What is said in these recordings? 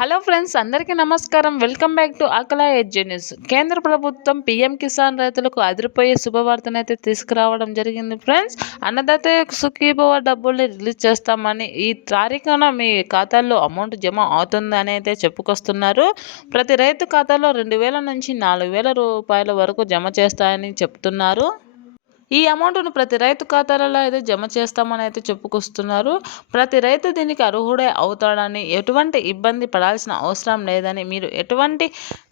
Hello friends, అందరికీ నమస్కారం. Welcome back to అకలా ఎడ్జ్ న్యూస్. కేంద్ర ప్రభుత్వం పీఎం కిసాన్ రైతులకు అదిరిపోయే శుభవార్తనైతే తీసుకురావడం జరిగింది ఫ్రెండ్స్. అన్నదాత సుఖీభవ డబ్బుల్ని రిలీజ్ చేస్తామని, ఈ తారీఖున మీ ఖాతాల్లో అమౌంట్ జమ అవుతుందని అయితే చెప్పుకొస్తున్నారు. ప్రతి రైతు ఖాతాలో 2,000 నుంచి 4,000 రూపాయల వరకు జమ చేస్తాయని చెప్తున్నారు. ఈ అమౌంట్ను ప్రతి రైతు ఖాతాలలో అయితే జమ చేస్తామని అయితే చెప్పుకొస్తున్నారు. ప్రతి రైతు దీనికి అర్హుడే అవుతాడని, ఎటువంటి ఇబ్బంది పడాల్సిన అవసరం లేదని, మీరు ఎటువంటి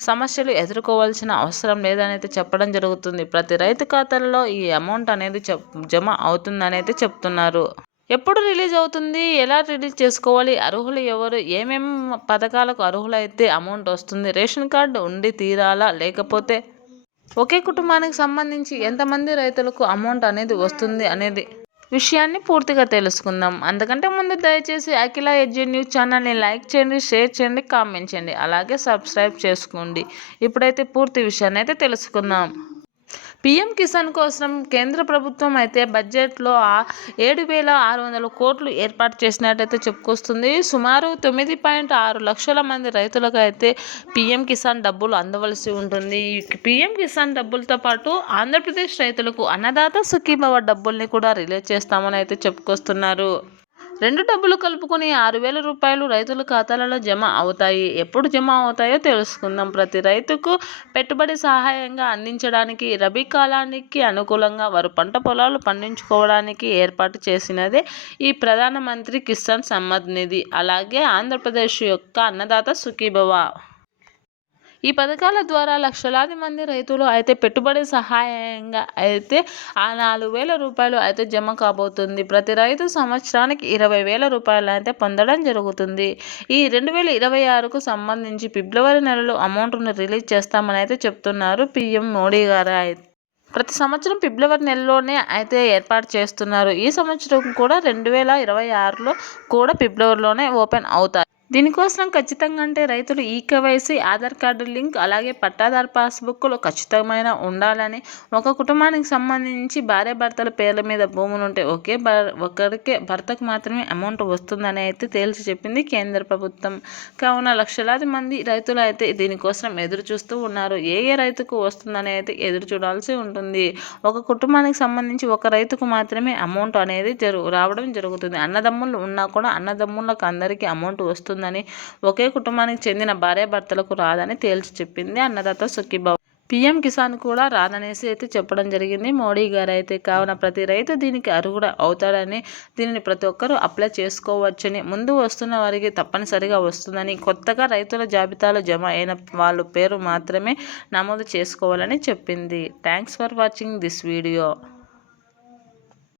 సమస్యలు ఎదుర్కోవాల్సిన అవసరం లేదని అయితే చెప్పడం జరుగుతుంది. ప్రతి రైతు ఖాతాలలో ఈ అమౌంట్ అనేది జమ అవుతుందని అయితే చెప్తున్నారు. ఎప్పుడు రిలీజ్ అవుతుంది, ఎలా రిలీజ్ చేసుకోవాలి, అర్హులు ఎవరు, ఏమేమి పథకాలకు అర్హులైతే అమౌంట్ వస్తుంది, రేషన్ కార్డు ఉండి తీరాలా, లేకపోతే ఒకే కుటుంబానికి సంబంధించి ఎంతమంది రైతులకు అమౌంట్ అనేది వస్తుంది అనేది విషయాన్ని పూర్తిగా తెలుసుకుందాం. అందుకంటే ముందు దయచేసి అఖిల ఎడ్జ్ న్యూస్ ఛానల్ని లైక్ చేయండి, షేర్ చేయండి, కామెంట్ చేయండి, అలాగే సబ్స్క్రైబ్ చేసుకోండి. ఇప్పుడైతే పూర్తి విషయాన్ని అయితే తెలుసుకుందాం. పీఎం కిసాన్ కోసం కేంద్ర ప్రభుత్వం అయితే బడ్జెట్లో 7,600 కోట్లు ఏర్పాటు చేసినట్టయితే చెప్పుకొస్తుంది. సుమారు 9.6 లక్షల మంది రైతులకు అయితే పీఎం కిసాన్ డబ్బులు అందవలసి ఉంటుంది. పీఎం కిసాన్ డబ్బులతో పాటు ఆంధ్రప్రదేశ్ రైతులకు అన్నదాత సుఖీభవ డబ్బుల్ని కూడా రిలీజ్ చేస్తామని అయితే చెప్పుకొస్తున్నారు. రెండు డబ్బులు కలుపుకొని 6,000 రూపాయలు రైతుల ఖాతాలలో జమ అవుతాయి. ఎప్పుడు జమ అవుతాయో తెలుసుకుందాం. ప్రతి రైతుకు పెట్టుబడి సహాయంగా అందించడానికి, రబీ కాలానికి అనుకూలంగా వారు పంట పొలాలు పండించుకోవడానికి ఏర్పాటు చేసినదే ఈ ప్రధానమంత్రి కిసాన్ సమ్మాన్ నిధి, అలాగే ఆంధ్రప్రదేశ్ యొక్క అన్నదాత సుఖీభవ. ఈ పథకాల ద్వారా లక్షలాది మంది రైతులు అయితే పెట్టుబడి సహాయంగా అయితే 4,000 రూపాయలు అయితే జమ కాబోతుంది. ప్రతి రైతు సంవత్సరానికి 20,000 రూపాయలు అయితే పొందడం జరుగుతుంది. ఈ 2026కు సంబంధించి ఫిబ్రవరి నెలలో అమౌంట్ను రిలీజ్ చేస్తామని అయితే చెప్తున్నారు పీఎం మోడీ గారు. ప్రతి సంవత్సరం ఫిబ్రవరి నెలలోనే అయితే ఏర్పాటు చేస్తున్నారు. ఈ సంవత్సరం కూడా 2026లో కూడా ఫిబ్రవరిలోనే ఓపెన్ అవుతాయి. దీనికోసం ఖచ్చితంగా అంటే రైతులు ఈకేవైసీ, ఆధార్ కార్డు లింక్, అలాగే పట్టాదారు పాస్బుక్లు ఖచ్చితమైన ఉండాలని, ఒక కుటుంబానికి సంబంధించి భార్యాభర్తల పేర్ల మీద భూములు ఉంటే ఒకరికే భర్తకు మాత్రమే అమౌంట్ వస్తుందని అయితే తేల్చి చెప్పింది కేంద్ర ప్రభుత్వం. కావున లక్షలాది మంది రైతులు అయితే దీనికోసం ఎదురు చూస్తూ ఉన్నారు. ఏ రైతుకు వస్తుందని అయితే ఎదురు చూడాల్సి ఉంటుంది. ఒక కుటుంబానికి సంబంధించి ఒక రైతుకు మాత్రమే అమౌంట్ అనేది రావడం జరుగుతుంది. అన్నదమ్ములు ఉన్నా కూడా అన్నదమ్ములకు అందరికీ అమౌంట్ వస్తుంది. ఒకే కుటుంబానికి చెందిన భార్యాభర్తలకు రాదని తేల్చి చెప్పింది అన్నదాత సుఖీభవ. పీఎం కిసాన్ కూడా రాదనేసి అయితే చెప్పడం జరిగింది మోడీ గారు అయితే. కావున ప్రతి రైతు దీనికి అర్హుడు అవుతాడని, దీనిని ప్రతి ఒక్కరూ అప్లై చేసుకోవచ్చని, ముందు వస్తున్న వారికి తప్పనిసరిగా వస్తుందని, కొత్తగా రైతుల జాబితాలో జమ అయిన వాళ్ళ పేరు మాత్రమే నమోదు చేసుకోవాలని చెప్పింది. Thanks for watching this video.